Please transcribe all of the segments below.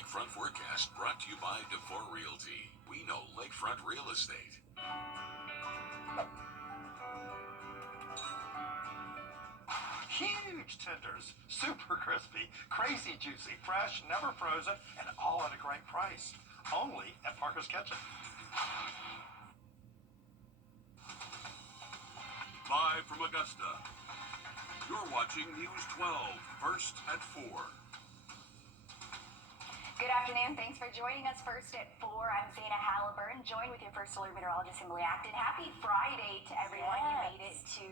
Lakefront forecast brought to you by Wrdw Realty. We know lakefront real estate. Huge tenders, super crispy, crazy juicy, fresh, never frozen, and all at a great price. Only at Parker's Kitchen. Live from Augusta, you're watching News 12, first at 4. Good afternoon. Thanks for joining us first at 4. I'm Zana Halliburton, joined with your first alert meteorologist, Emily Acton. Happy Friday to everyone. Yes. You made it to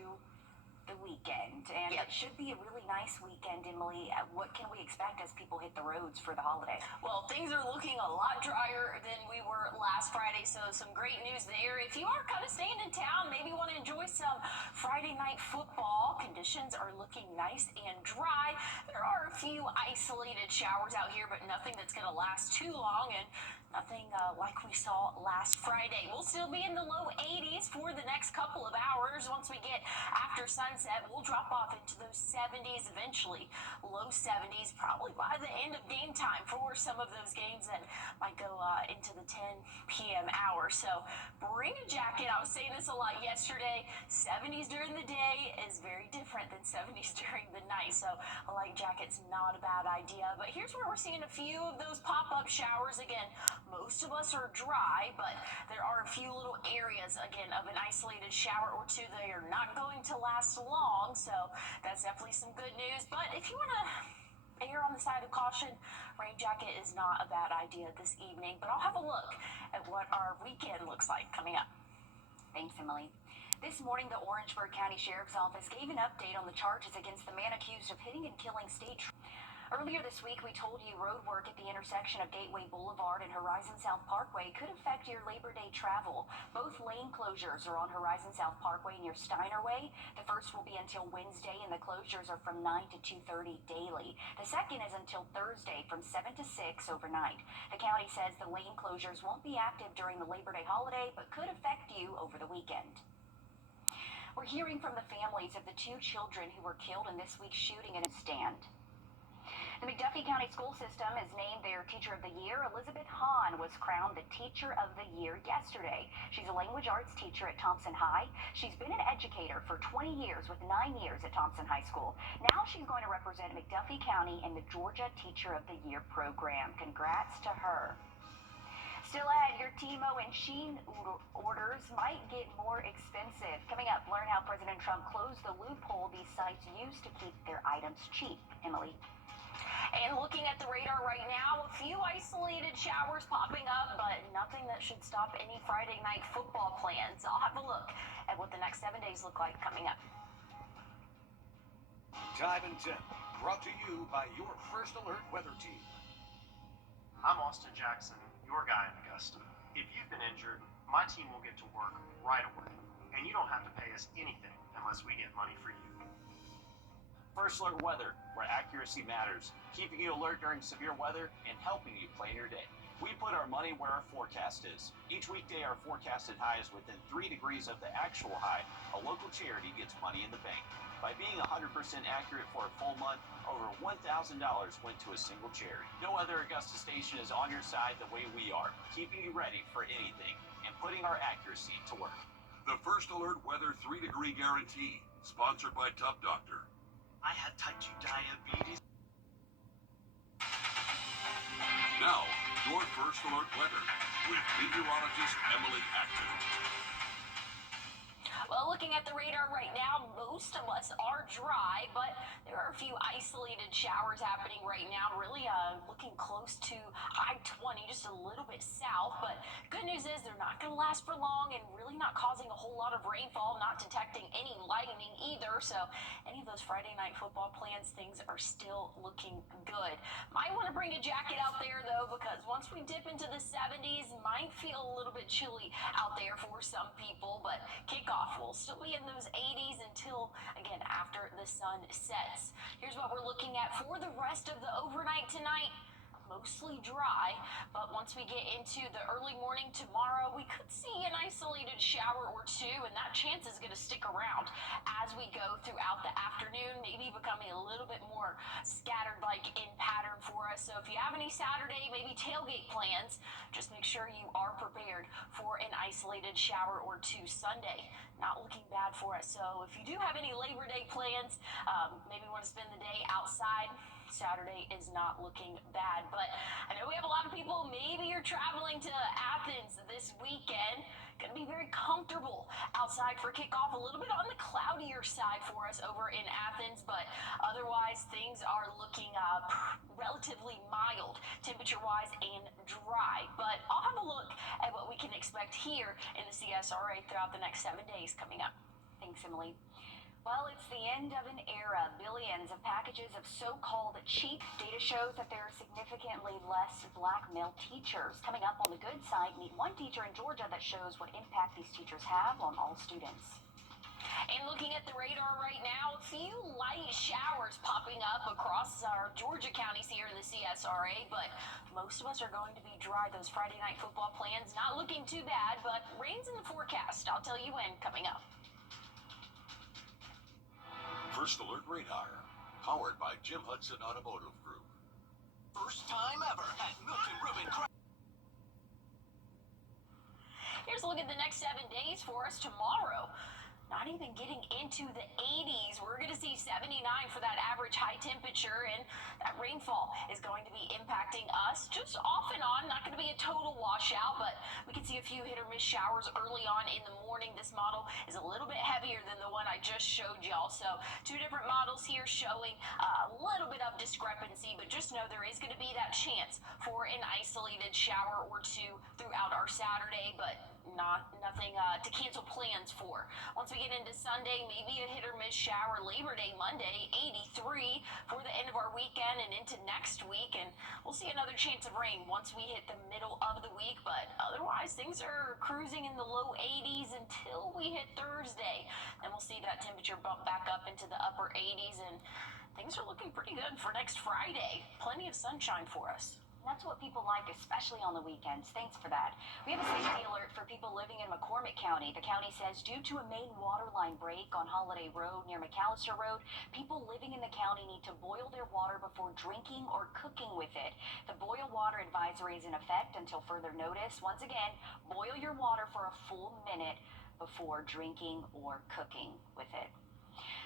the weekend, and It should be a really nice weekend, Emily. What can we expect as people hit the roads for the holiday? Well, things are looking a lot drier than we were last Friday, so some great news there. If you are kind of staying in town, maybe want to enjoy some Friday night football, conditions are looking nice and dry. There are a few isolated showers out here, but nothing that's going to last too long, and nothing like we saw last Friday. We'll still be in the low 80s for the next couple of hours. Once we get after sunset, we'll drop off into those 70s eventually. Low 70s probably by the end of game time for some of those games that might go into the 10 p.m. hour. So bring a jacket. I was saying this a lot yesterday. 70s during the day is very different than 70s during the night. So a light jacket's not a bad idea. But here's where we're seeing a few of those pop-up showers again. Most of us are dry, but there are a few little areas, again, of an isolated shower or two. They are not going to last long, so that's definitely some good news. But if you want to err on the side of caution, rain jacket is not a bad idea this evening. But I'll have a look at what our weekend looks like coming up. Thanks, Emily. This morning, the Orangeburg County Sheriff's Office gave an update on the charges against the man accused of hitting and killing state. Earlier this week, we told you road work at the intersection of Gateway Boulevard and Horizon South Parkway could affect your Labor Day travel. Both lane closures are on Horizon South Parkway near Steiner Way. The first will be until Wednesday, and the closures are from 9 to 2:30 daily. The second is until Thursday from 7 to 6 overnight. The county says the lane closures won't be active during the Labor Day holiday, but could affect you over the weekend. We're hearing from the families of the 2 children who were killed in this week's shooting in a stand. The McDuffie County School System has named their Teacher of the Year. Elizabeth Hahn was crowned the Teacher of the Year yesterday. She's a language arts teacher at Thompson High. She's been an educator for 20 years with 9 years at Thompson High School. Now she's going to represent McDuffie County in the Georgia Teacher of the Year program. Congrats to her. Still ahead, your Timo and Shein orders might get more expensive. Coming up, learn how President Trump closed the loophole these sites use to keep their items cheap. Emily. And looking at the radar right now, a few isolated showers popping up, but nothing that should stop any Friday night football plans. I'll have a look at what the next 7 days look like coming up. Time and Temp, brought to you by your First Alert weather team. I'm Austin Jackson, your guy in Augusta. If you've been injured, my team will get to work right away, and you don't have to pay us anything unless we get money for you. First Alert Weather, where accuracy matters, keeping you alert during severe weather and helping you plan your day. We put our money where our forecast is. Each weekday, our forecasted high is within 3 degrees of the actual high. A local charity gets money in the bank. By being 100% accurate for a full month, over $1,000 went to a single charity. No other Augusta station is on your side the way we are, keeping you ready for anything and putting our accuracy to work. The First Alert Weather 3-degree guarantee, sponsored by Tough Doctor. I have type 2 diabetes. Now, your First Alert Weather with meteorologist Emily Acton. Well, looking at the radar right now, most of us are dry, but there are a few isolated showers happening right now, really looking close to I-20, just a little bit south. But good news is they're not going to last for long and really not causing a whole lot of rainfall, not detecting any lightning either. So any of those Friday night football plans, things are still looking good. Might want to bring a jacket out there, though, because once we dip into the 70s, might feel a little bit chilly out there for some people. But kickoff will still be in those 80s until, again, after the sun sets. Here's what we're looking at for the rest of the overnight tonight. mostly dry, but once we get into the early morning tomorrow, we could see an isolated shower or two, and that chance is going to stick around as we go throughout the afternoon, maybe becoming a little bit more scattered like in pattern for us. So if you have any Saturday, maybe tailgate plans, just make sure you are prepared for an isolated shower or two Sunday. Not looking bad for us. So if you do have any Labor Day plans, maybe want to spend the day outside, Saturday is not looking bad. But I know we have a lot of people, maybe you're traveling to Athens this weekend. Going to be very comfortable outside for kickoff. A little bit on the cloudier side for us over in Athens, but otherwise things are looking relatively mild temperature-wise and dry. But I'll have a look at what we can expect here in the CSRA throughout the next 7 days coming up. Thanks, Emily. Well, it's the end of an era. Billions of packages of so-called cheap data shows that there are significantly less black male teachers. Coming up on the good side, meet one teacher in Georgia that shows what impact these teachers have on all students. And looking at the radar right now, a few light showers popping up across our Georgia counties here in the CSRA, but most of us are going to be dry. Those Friday night football plans not looking too bad, but rain's in the forecast. I'll tell you when coming up. First Alert Radar, powered by Jim Hudson Automotive Group. First time ever at Milton Ribbon Here's a look at the next 7 days for us tomorrow. Not even getting into the 80s. We're going to see 79 for that average high temperature, and that rainfall is going to be impacting us just off and on. Not going to be a total washout, but we can see a few hit or miss showers early on in the morning. This model is a little bit heavier than the one I just showed y'all. So two different models here showing a little bit of discrepancy, but just know there is going to be that chance for an isolated shower or two throughout our Saturday, but nothing to cancel plans for. Once we get into Sunday, maybe a hit or miss shower. Labor Day Monday, 83 for the end of our weekend and into next week, and we'll see another chance of rain once we hit the middle of the week, but otherwise things are cruising in the low 80s until we hit Thursday. Then we'll see that temperature bump back up into the upper 80s, and things are looking pretty good for next Friday. Plenty of sunshine for us. That's what people like, especially on the weekends. Thanks for that. We have a safety alert for people living in McCormick County. The county says due to a main water line break on Holiday Road near McAllister Road, people living in the county need to boil their water before drinking or cooking with it. The boil water advisory is in effect until further notice. Once again, boil your water for a full minute before drinking or cooking with it.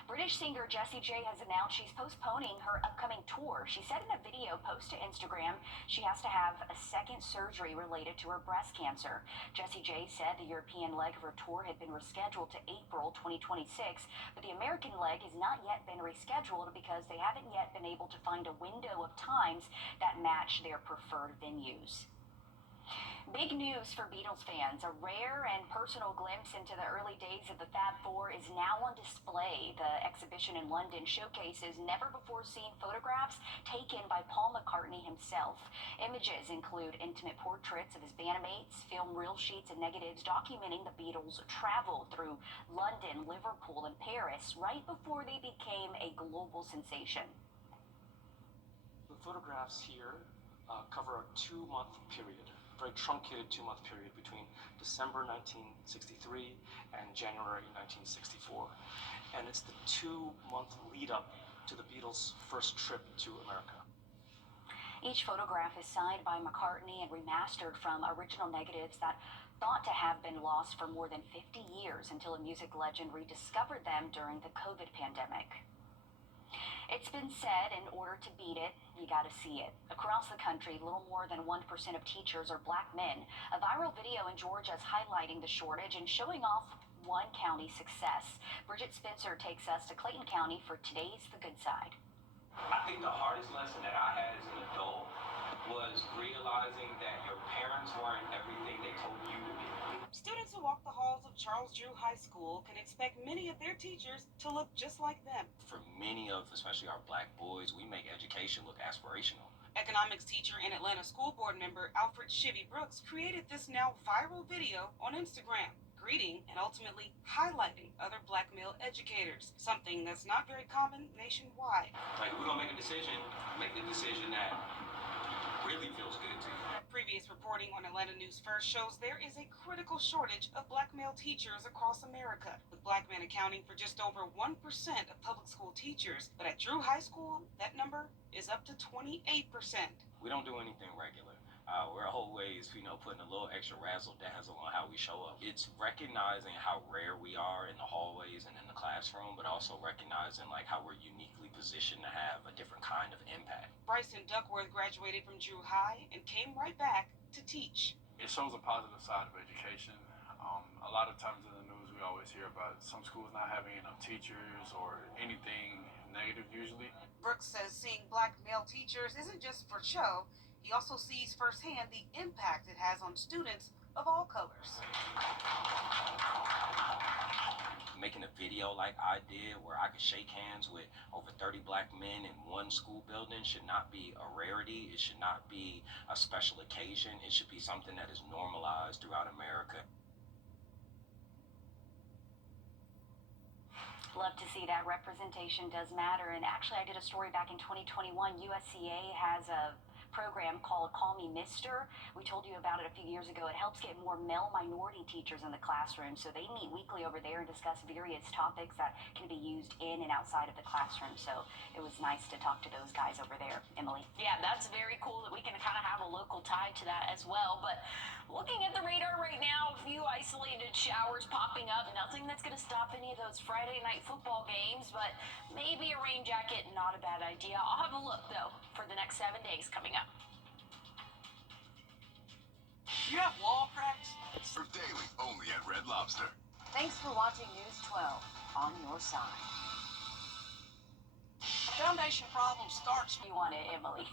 British singer Jessie J has announced she's postponing her upcoming tour. She said in a video post to Instagram she has to have a second surgery related to her breast cancer. Jessie J said the European leg of her tour had been rescheduled to April 2026, but the American leg has not yet been rescheduled because they haven't yet been able to find a window of times that match their preferred venues. Big news for Beatles fans. A rare and personal glimpse into the early days of the Fab Four is now on display. The exhibition in London showcases never-before-seen photographs taken by Paul McCartney himself. Images include intimate portraits of his bandmates, film reel sheets and negatives documenting the Beatles' travel through London, Liverpool, and Paris right before they became a global sensation. The photographs here cover a 2-month period. Very truncated 2-month period between December 1963 and January 1964. And it's the 2-month lead up to the Beatles' first trip to America. Each photograph is signed by McCartney and remastered from original negatives that thought to have been lost for more than 50 years until a music legend rediscovered them during the COVID pandemic. It's been said, in order to beat it, you gotta see it. Across the country, little more than 1% of teachers are black men. A viral video in Georgia is highlighting the shortage and showing off one county's success. Bridget Spencer takes us to Clayton County for today's The Good Side. I think the hardest lesson that I had as an adult was realizing that your parents weren't everything they told you to be. Students who walk the halls of Charles Drew High School can expect many of their teachers to look just like them. For many of, especially our black boys, we make education look aspirational. Economics teacher and Atlanta School Board member Alfred Shivy Brooks created this now viral video on Instagram, greeting and ultimately highlighting other black male educators, something that's not very common nationwide. Like, if we're gonna make a decision, make the decision that really feels good to you. Previous reporting on Atlanta News First shows there is a critical shortage of black male teachers across America, with black men accounting for just over 1% of public school teachers. But at Drew High School, that number is up to 28%. We don't do anything regular. We're always, putting a little extra razzle dazzle on how we show up. It's recognizing how rare we are in the hallways and in the classroom, but also recognizing how we're uniquely positioned to have a different kind of impact. Bryson Duckworth graduated from Drew High and came right back to teach. It shows a positive side of education. A lot of times in the news we always hear about some schools not having enough teachers or anything negative usually. Brooks says seeing black male teachers isn't just for show. He also sees firsthand the impact it has on students of all colors. Making a video like I did where I could shake hands with over 30 black men in one school building should not be a rarity. It should not be a special occasion. It should be something that is normalized throughout America. Love to see that representation does matter. And actually, I did a story back in 2021. USCA has a program called Call Me Mister. We told you about it a few years ago. It helps get more male minority teachers in the classroom. So they meet weekly over there and discuss various topics that can be used in and outside of the classroom. So it was nice to talk to those guys over there, Emily. Yeah, that's very cool that we can kind of have a local tie to that as well. But looking at the radar right now, a few isolated showers popping up. Nothing that's going to stop any of those Friday night football games, but maybe a rain jacket, not a bad idea. I'll have a look, though, for the next 7 days coming up. You have wall cracks? Served daily only at Red Lobster. Thanks for watching News 12 on your side. Foundation problem starts. You want it, Emily.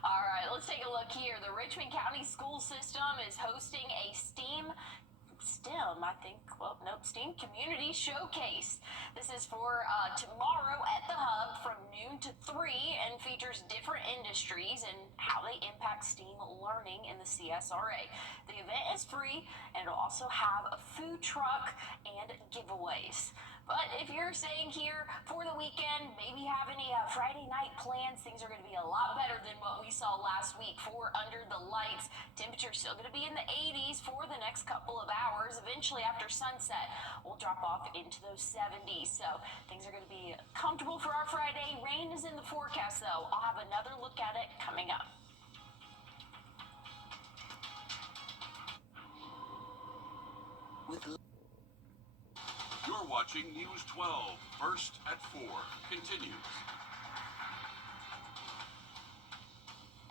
All right, let's take a look here. The Richmond County school system is hosting a STEAM Community Showcase. This is for tomorrow at the Hub from noon to 3 and features different industries and how they impact STEAM learning in the CSRA. The event is free and it'll also have a food truck and giveaways. But if you're staying here for the weekend, maybe have any Friday night plans, things are going to be a lot better than what we saw last week for Under the Lights. Temperature's still going to be in the 80s for the next couple of hours. Eventually, after sunset, we'll drop off into those 70s. So things are going to be comfortable for our Friday. Rain is in the forecast, though. I'll have another look at it coming up. You're watching News 12, First at 4, continues.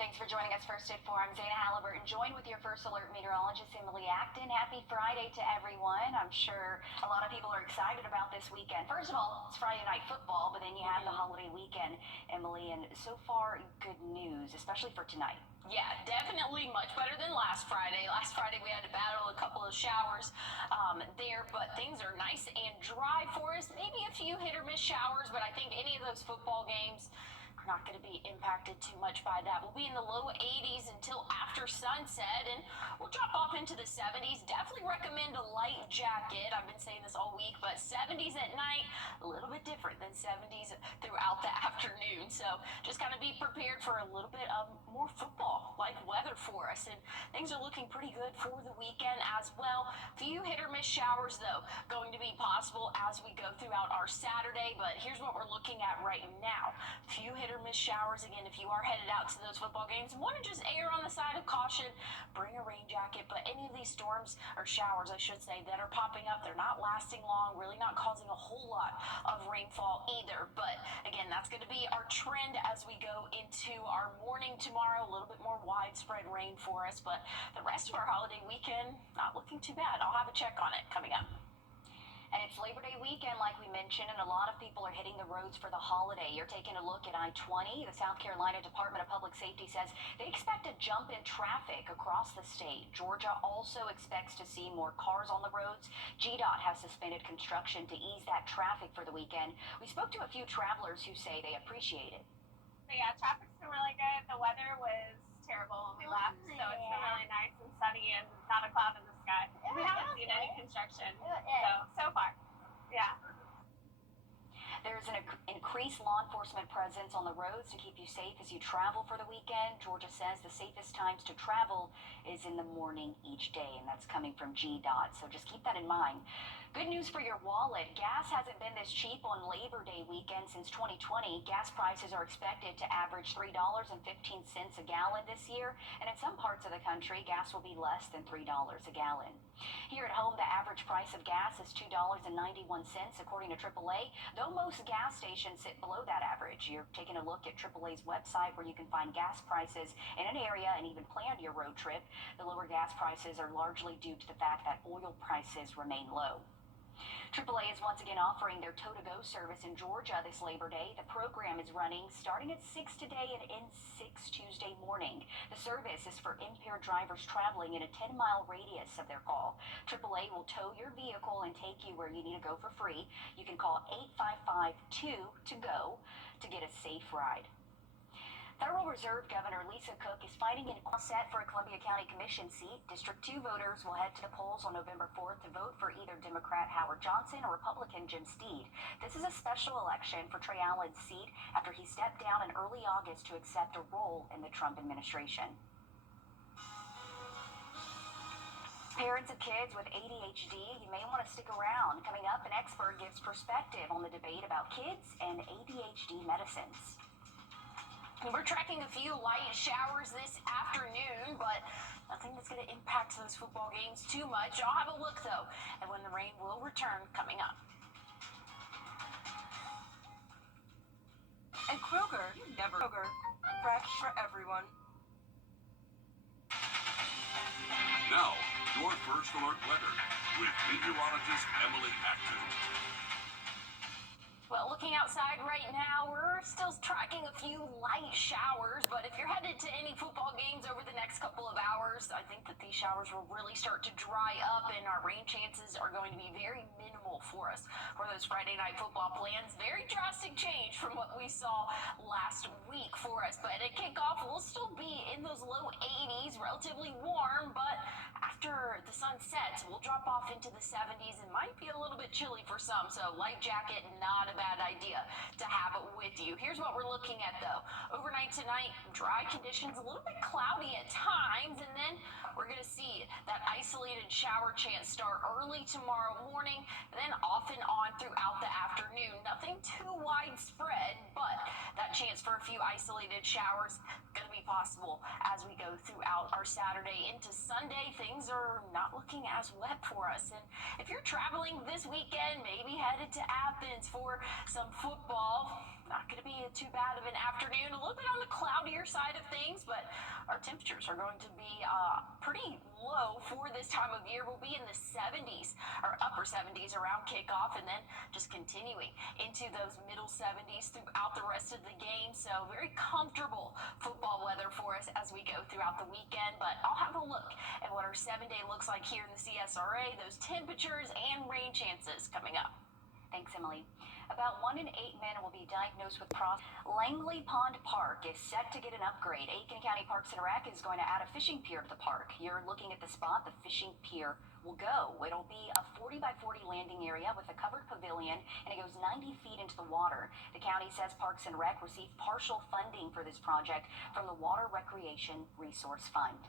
Thanks for joining us First at 4. I'm Zana Halliburton, joined with your First Alert meteorologist, Emily Acton. Happy Friday to everyone. I'm sure a lot of people are excited about this weekend. First of all, it's Friday night football, but then you have the holiday weekend, Emily, and so far, good news, especially for tonight. Yeah, definitely much better than last Friday. Last Friday we had to battle a couple of showers there, but things are nice and dry for us. Maybe a few hit or miss showers, but I think any of those football games are not going to be impacted too much by that. We'll be in the low 80s until after sunset, and we'll drop off into the 70s. Definitely recommend a light jacket. I've been saying this all week, but 70s at night, a little bit different than 70s throughout the afternoon. So just kind of be prepared for a little bit of more football-like weather for us, and things are looking pretty good for the weekend as well. Few hit or miss showers, though, going to be possible as we go throughout our Saturday, but here's what we're looking at right now. Few hit or miss showers. Again, if you are headed out to those football games and want to just err on the side of caution, bring a rain jacket. But any of these storms or showers, I should say, that are popping up, they're not lasting long, really not causing a whole lot of rainfall either. But again, that's going to be our trend as we go into our morning tomorrow. A little bit more widespread rain for us, but the rest of our holiday weekend, not looking too bad. I'll have a check on it coming up. And it's Labor Day weekend, like we mentioned, and a lot of people are hitting the roads for the holiday. You're taking a look at I-20. The South Carolina Department of Public Safety says they expect a jump in traffic across the state. Georgia also expects to see more cars on the roads. GDOT has suspended construction to ease that traffic for the weekend. We spoke to a few travelers who say they appreciate it. But yeah, traffic's been really good. The weather was terrible when we left, so it's been really nice and sunny and not a cloud in the sky. We haven't seen any construction so far. Yeah. There's an increased law enforcement presence on the roads to keep you safe as you travel for the weekend. Georgia says the safest times to travel is in the morning each day, and that's coming from GDOT, so just keep that in mind. Good news for your wallet. Gas hasn't been this cheap on Labor Day weekend since 2020. Gas prices are expected to average $3.15 a gallon this year, and in some parts of the country, gas will be less than $3 a gallon. Here at home, the average price of gas is $2.91, according to AAA, though most gas stations sit below that average. You're taking a look at AAA's website where you can find gas prices in an area and even plan your road trip. The lower gas prices are largely due to the fact that oil prices remain low. AAA is once again offering their tow-to-go service in Georgia this Labor Day. The program is running starting at 6 today and ends 6 Tuesday morning. The service is for impaired drivers traveling in a 10-mile radius of their call. AAA will tow your vehicle and take you where you need to go for free. You can call 855-2-TO-GO to get a safe ride. Federal Reserve Governor Lisa Cook is fighting in set for a Columbia County Commission seat. District 2 voters will head to the polls on November 4th to vote for either Democrat Howard Johnson or Republican Jim Steed. This is a special election for Trey Allen's seat after he stepped down in early August to accept a role in the Trump administration. Parents of kids with ADHD, you may want to stick around. Coming up, an expert gives perspective on the debate about kids and ADHD medicines. We're tracking a few light showers this afternoon, but nothing that's going to impact those football games too much. I'll have a look, though, at when the rain will return coming up. And Kroger, you never Kroger, fresh for everyone. Now, your first alert weather with meteorologist Emily Acton. Well, looking outside right now, we're still tracking a few light showers, but if you're headed to any football games over the next couple of hours, I think that these showers will really start to dry up and our rain chances are going to be very minimal for us for those Friday night football plans. Very drastic change from what we saw last week for us, but at kickoff, we'll still be in those low 80s, relatively warm, but after the sun sets, we'll drop off into the 70s and might be a little bit chilly for some, so light jacket, not a bad idea to have it with you. Here's what we're looking at, though. Overnight tonight, dry conditions, a little bit cloudy at times, and then we're going to see that isolated shower chance start early tomorrow morning, and then off and on throughout the afternoon. Nothing too widespread, but that chance for a few isolated showers going to be possible as we go throughout our Saturday into Sunday. Things are not looking as wet for us, and if you're traveling this weekend, maybe headed to Athens for some football, not going to be too bad of an afternoon. A little bit on the cloudier side of things, but our temperatures are going to be pretty low for this time of year. We'll be in the 70s or upper 70s around kickoff, and then just continuing into those middle 70s throughout the rest of the game. So very comfortable football weather for us as we go throughout the weekend. But I'll have a look at what our 7-day looks like here in the CSRA, those temperatures and rain chances coming up. Thanks, Emily. About 1 in 8 men will be diagnosed with Langley Pond Park is set to get an upgrade. Aiken County Parks and Rec is going to add a fishing pier to the park. You're looking at the spot the fishing pier will go. It'll be a 40 by 40 landing area with a covered pavilion, and it goes 90 feet into the water. The county says Parks and Rec received partial funding for this project from the Water Recreation Resource Fund.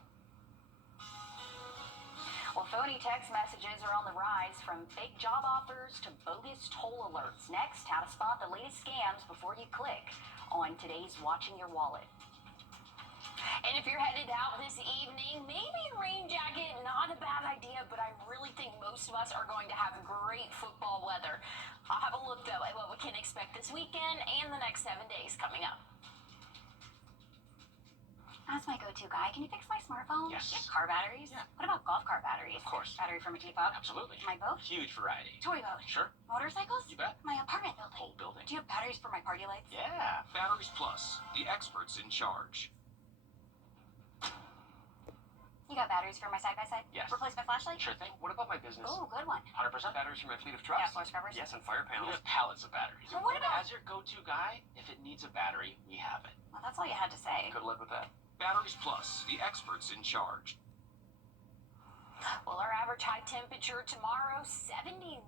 Well, phony text messages are on the rise, from fake job offers to bogus toll alerts. Next, how to spot the latest scams before you click on today's Watching Your Wallet. And if you're headed out this evening, maybe a rain jacket, not a bad idea, but I really think most of us are going to have great football weather. I'll have a look, though, at what we can expect this weekend and the next 7 days coming up. That's my go-to guy. Can you fix my smartphone? Yes. You have car batteries? Yeah. What about golf cart batteries? Of course. Battery for my teapot? Absolutely. My boat? Huge variety. Toy boat? Sure. Motorcycles? You bet. My apartment building? Whole building. Do you have batteries for my party lights? Yeah. Batteries Plus, the experts in charge. You got batteries for my side-by-side? Yes. Replace my flashlight? Sure thing. What about my business? Oh, good one. 100% batteries for my fleet of trucks. Yeah, floor scrubbers? Yes, and fire panels. We have pallets of batteries. Well, what about... As your go-to guy, if it needs a battery, we have it. Well, that's all you had to say. Could live with that. Batteries Plus, the experts in charge. Well, our average high temperature tomorrow, 79.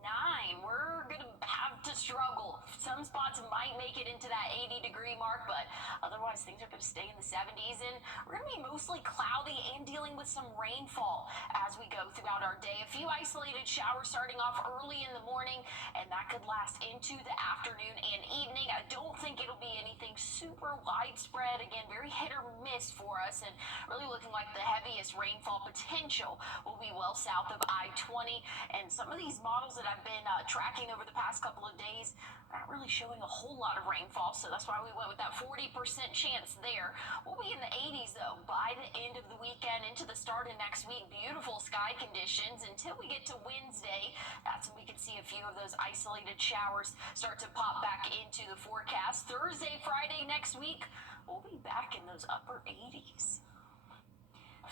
We're going to have to struggle. Some spots might make it into that 80-degree mark, but otherwise things are going to stay in the 70s, and we're going to be mostly cloudy and dealing with some rainfall as we go throughout our day. A few isolated showers starting off early in the morning, and that could last into the afternoon and evening. I don't think it'll be anything super widespread. Again, very hit or miss for us, and really looking like the heaviest rainfall potential will be well south of I-20. And some of these models that I've been tracking over the past couple of days not really showing a whole lot of rainfall, so that's why we went with that 40% chance there. We'll be in the 80s though by the end of the weekend into the start of next week. Beautiful sky conditions until we get to Wednesday. That's when we can see a few of those isolated showers start to pop back into the forecast. Thursday, Friday next week, we'll be back in those upper 80s.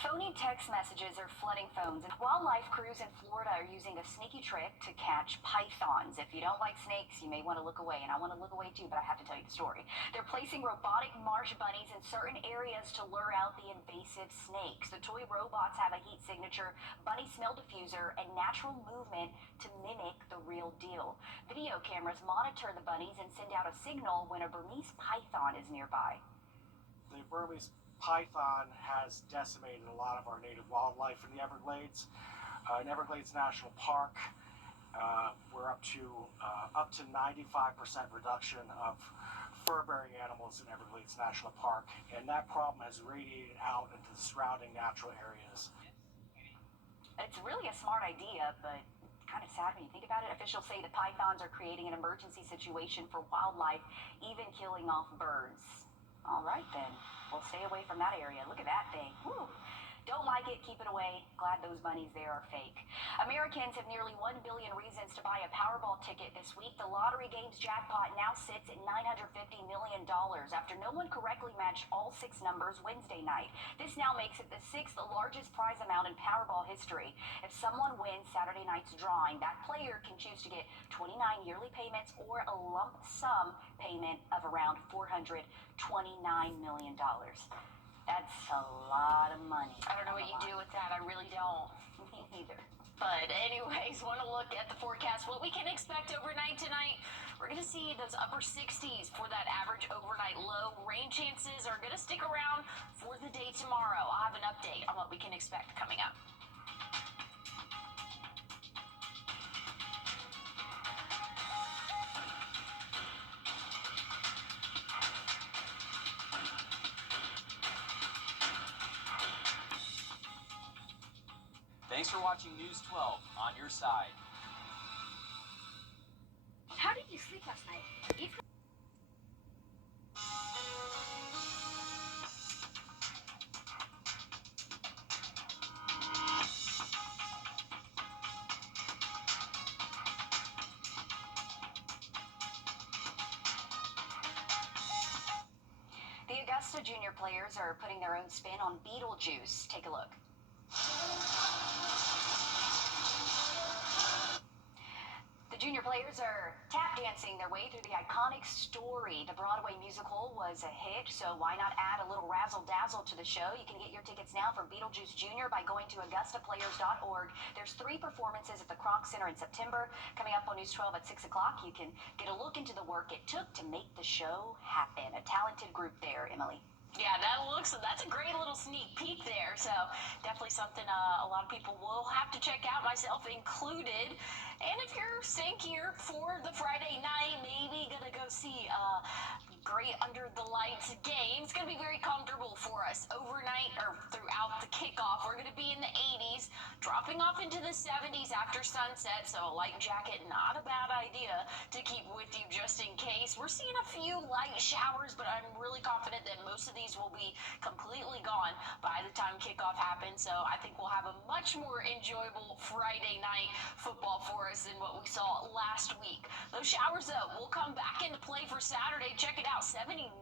Phony text messages are flooding phones, and wildlife crews in Florida are using a sneaky trick to catch pythons. If you don't like snakes, you may want to look away, and I want to look away too, but I have to tell you the story. They're placing robotic marsh bunnies in certain areas to lure out the invasive snakes. The toy robots have a heat signature, bunny smell diffuser, and natural movement to mimic the real deal. Video cameras monitor the bunnies and send out a signal when a Burmese python is nearby. The Burmese python has decimated a lot of our native wildlife in the Everglades. In Everglades National Park, we're up to 95% reduction of fur-bearing animals in Everglades National Park, and that problem has radiated out into the surrounding natural areas. It's really a smart idea, but kind of sad when you think about it. Officials say the pythons are creating an emergency situation for wildlife, even killing off birds. All right, then. We'll stay away from that area. Look at that thing. Woo. Don't like it, keep it away. Glad those bunnies there are fake. Americans have nearly 1 billion reasons to buy a Powerball ticket this week. The lottery game's jackpot now sits at $950 million after no one correctly matched all 6 numbers Wednesday night. This now makes it the 6th largest prize amount in Powerball history. If someone wins Saturday night's drawing, that player can choose to get 29 yearly payments or a lump sum payment of around $429 million. That's a lot of money. I don't know what you do with that. I really don't. Me neither. But anyways, want to look at the forecast. What we can expect overnight tonight, we're going to see those upper 60s for that average overnight low. Rain chances are going to stick around for the day tomorrow. I'll have an update on what we can expect coming up. Thanks for watching News 12 on your side. How did you sleep last night? The Augusta junior players are putting their own spin on Beetlejuice. Take a look. The junior players are tap dancing their way through the iconic story. The Broadway musical was a hit, so why not add a little razzle-dazzle to the show? You can get your tickets now for Beetlejuice Jr. by going to AugustaPlayers.org. There's 3 performances at the Kroc Center in September. Coming up on News 12 at 6 o'clock, you can get a look into the work it took to make the show happen. A talented group there, Emily. Yeah, that's a great little sneak peek there. So definitely something a lot of people will have to check out, myself included. And if you're staying here for the Friday night, maybe gonna go see great under the lights game. It's gonna be very comfortable for us overnight or throughout the kickoff. We're gonna be in the 80s, dropping off into the 70s after sunset. So a light jacket, not a bad idea to keep with you just in case. We're seeing a few light showers, but I'm really confident that most of these will be completely gone by the time kickoff happens. So I think we'll have a much more enjoyable Friday night football for us than what we saw last week. Those showers, though, will come back into play for Saturday. Check it out, 79,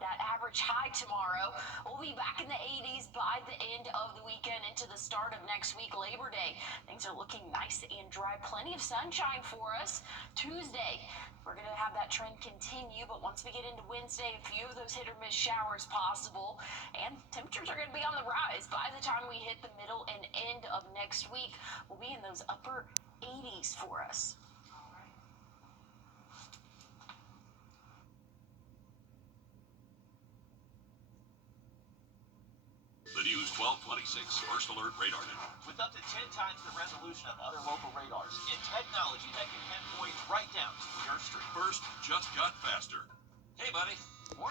that average high tomorrow. We'll be back in the 80s by the end of the weekend into the start of next week, Labor Day. Things are looking nice and dry. Plenty of sunshine for us. Tuesday, we're going to have that trend continue, but once we get into Wednesday, a few of those hit or miss showers possible, and temperatures are going to be on the rise. By the time we hit the middle and end of next week, we'll be in those upper 80s for us. The News 1226 First Alert Radar Net. With up to 10 times the resolution of other local radars and technology that can pinpoint right down to your street. First just got faster. Hey, buddy.